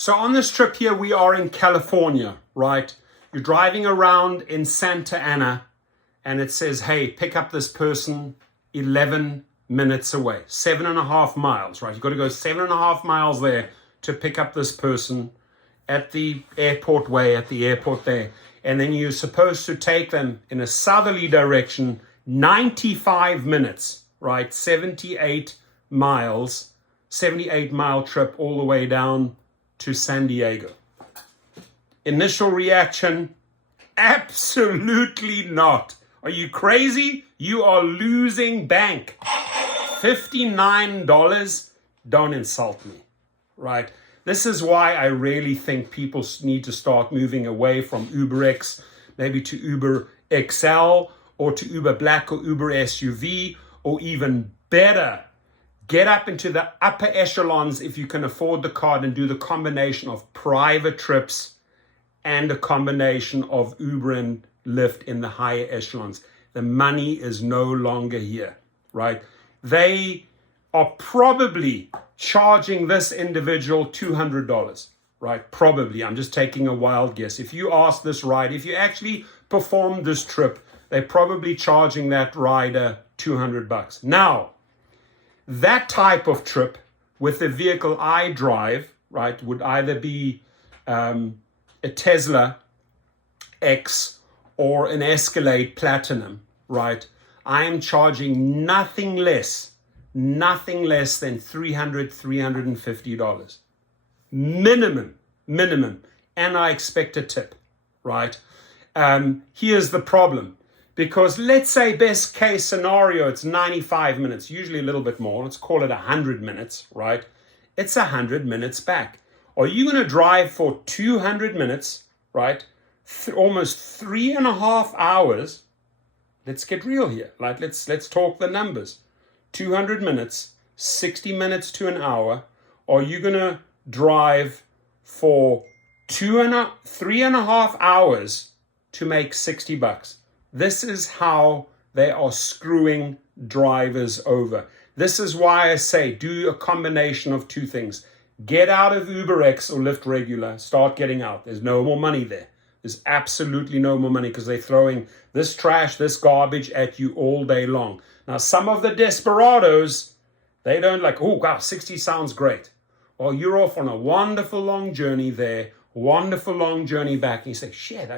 So on this trip here, we are in California, right? You're driving around in Santa Ana and it says, hey, pick up this person 11 minutes away, 7.5 miles, right? You've got to go 7.5 miles there to pick up this person at the airport way, at the airport there. And then you're supposed to take them in a southerly direction, 95 minutes, right? 78 miles, 78-mile trip all the way down to San Diego. Initial reaction, absolutely not. Are you crazy? You are losing bank. $59, don't insult me, right? This is why I really think people need to start moving away from UberX, maybe to Uber XL or to Uber Black or Uber SUV, or even better, get up into the upper echelons if you can afford the card and do the combination of private trips and a combination of Uber and Lyft in the higher echelons. The money is no longer here, right? They are probably charging this individual $200, right? Probably. I'm just taking a wild guess. If you ask this ride, if you actually performed this trip, they're probably charging that rider $200. Now, that type of trip with the vehicle I drive, right, would either be a Tesla X or an Escalade Platinum, right? I am charging nothing less than $300, $350. Minimum. And I expect a tip, right? Here's the problem. Because let's say best case scenario, it's 95 minutes, usually a little bit more. Let's call it 100 minutes, right? It's 100 minutes back. Are you going to drive for 200 minutes, right? Almost 3.5 hours. Let's get real here. Like let's talk the numbers. 200 minutes, 60 minutes to an hour. Are you going to drive for 3.5 hours to make $60? This is how they are screwing drivers over. This is why I say do a combination of two things. Get out of UberX or Lyft Regular. Start getting out. There's no more money there. There's absolutely no more money because they're throwing this trash, this garbage at you all day long. Now, some of the desperados, they don't like, oh, wow, 60 sounds great. Well, you're off on a wonderful long journey there, wonderful long journey back. And you say, shit,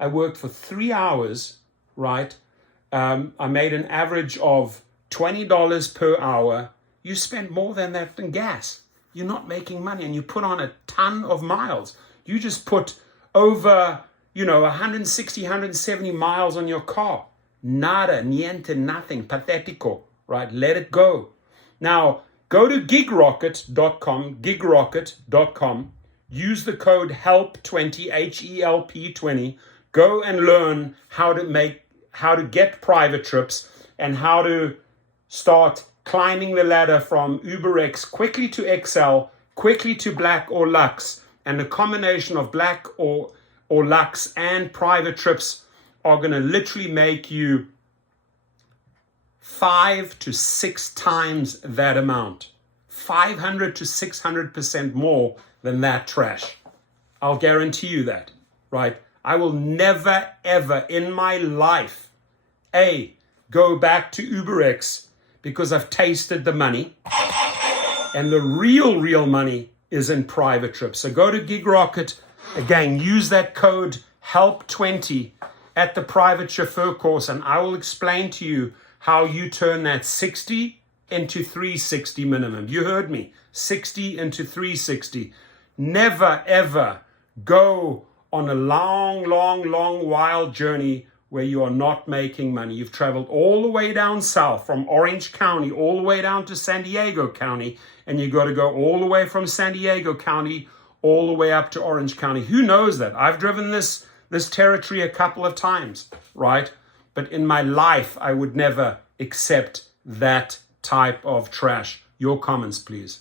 I worked for 3 hours, right? I made an average of $20 per hour. You spend more than that in gas. You're not making money and you put on a ton of miles. You just put over, 160, 170 miles on your car. Nada, niente, nothing, pathetico, right? Let it go. Now, go to gigrocket.com, use the code HELP20, HELP20, go and learn how to get private trips and how to start climbing the ladder from UberX quickly to XL, quickly to Black or Lux. And the combination of Black or Lux and private trips are going to literally make you 5 to 6 times that amount. 500 to 600% more than that trash. I'll guarantee you that, right? I will never, ever in my life, go back to UberX because I've tasted the money. And the real money is in private trips. So go to GigRocket. Again, use that code HELP20 at the private chauffeur course, and I will explain to you how you turn that 60 into 360 minimum. You heard me, 60 into 360. Never, ever go on a long, wild journey where you are not making money. You've traveled all the way down south from Orange County, all the way down to San Diego County, and you got to go all the way from San Diego County all the way up to Orange County. Who knows that? I've driven this territory a couple of times, right? But in my life, I would never accept that type of trash. Your comments, please.